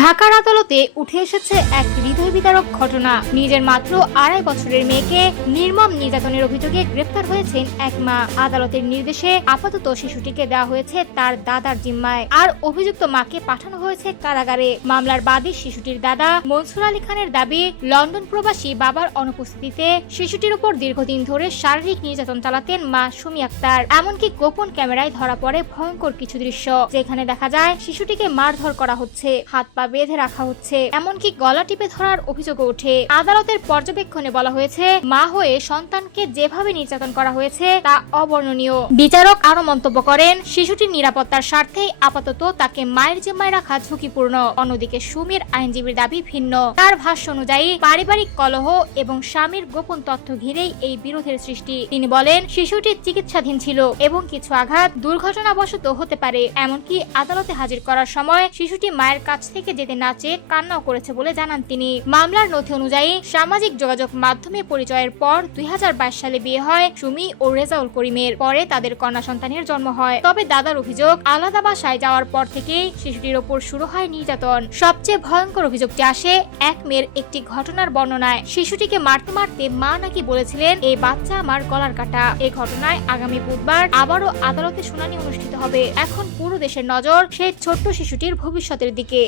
ঢাকার আদালতে উঠে এসেছে এক হৃদয় বিদারক ঘটনা। নিজের মাত্র 2.5 বছরের মেয়েকে নির্মম নির্যাতনের অভিযোগে গ্রেফতার হয়েছেন এক মা। আদালতের নির্দেশে আপাতত শিশুটিকে দেওয়া হয়েছে তার দাদার জিম্মায়, আর অভিযুক্ত মাকে পাঠানো হয়েছে কারাগারে। মামলার বাদী শিশুটির দাদা মনসুর আলী খানের দাবি, লন্ডন প্রবাসী বাবার অনুপস্থিতিতে শিশুটির উপর দীর্ঘদিন ধরে শারীরিক নির্যাতন চালাতেন মা সুমি আক্তার। এমনকি গোপন ক্যামেরায় ধরা পড়ে ভয়ঙ্কর কিছু দৃশ্য, যেখানে দেখা যায় শিশুটিকে মারধর করা হচ্ছে, হাত পা বেঁধে রাখা হচ্ছে, এমনকি গলা টিপে ধরার অভিযোগও ওঠে। আদালতের পর্যবেক্ষণে বলা হয়েছে, মা হয়ে সন্তানকে যেভাবে নির্যাতন করা হয়েছে তা অবর্ণনীয়। বিচারক আরো মন্তব্য করেন, শিশুটির নিরাপত্তার স্বার্থে আপাতত তাকে মায়ের জিম্মায় রাখা ঝুঁকিপূর্ণ। অন্যদিকে সুমির আইনজীবীর দাবি ভিন্ন। তার ভাষ্য অনুযায়ী পারিবারিক কলহ এবং স্বামীর গোপন তথ্য ঘিরেই এই বিরোধের সৃষ্টি। তিনি বলেন, শিশুটি চিকিৎসাধীন ছিল এবং কিছু আঘাত দুর্ঘটনাবশত হতে পারে। এমনকি আদালতে হাজির করার সময় শিশুটি মায়ের কাছ থেকে যেতে না চেয়ে কান্নাও করেছে বলে জানান তিনি। মামলার নথি অনুযায়ী সামাজিক যোগাযোগ মাধ্যমে পরিচয়ের পর 2022 সালে বিয়ে হয় সুমি ও রেজাউল করিমের। পরে তাদের কন্যা সন্তানের জন্ম হয়। তবে দাদার অভিযোগ, আলাদা বাসায় যাওয়ার পর থেকেই শিশুটির ওপর শুরু হয় নির্যাতন। সবচেয়ে ভয়ঙ্কর অভিযোগটি আসে এক মেয়ের একটি ঘটনার বর্ণনায়। শিশুটিকে মারতে মারতে মা নাকি বলেছিলেন, এই বাচ্চা আমার গলার কাটা। এই ঘটনায় আগামী বুধবার আবারও আদালতে শুনানি অনুষ্ঠিত হবে। এখন পুরো দেশের নজর সেই ছোট্ট শিশুটির ভবিষ্যতের দিকে।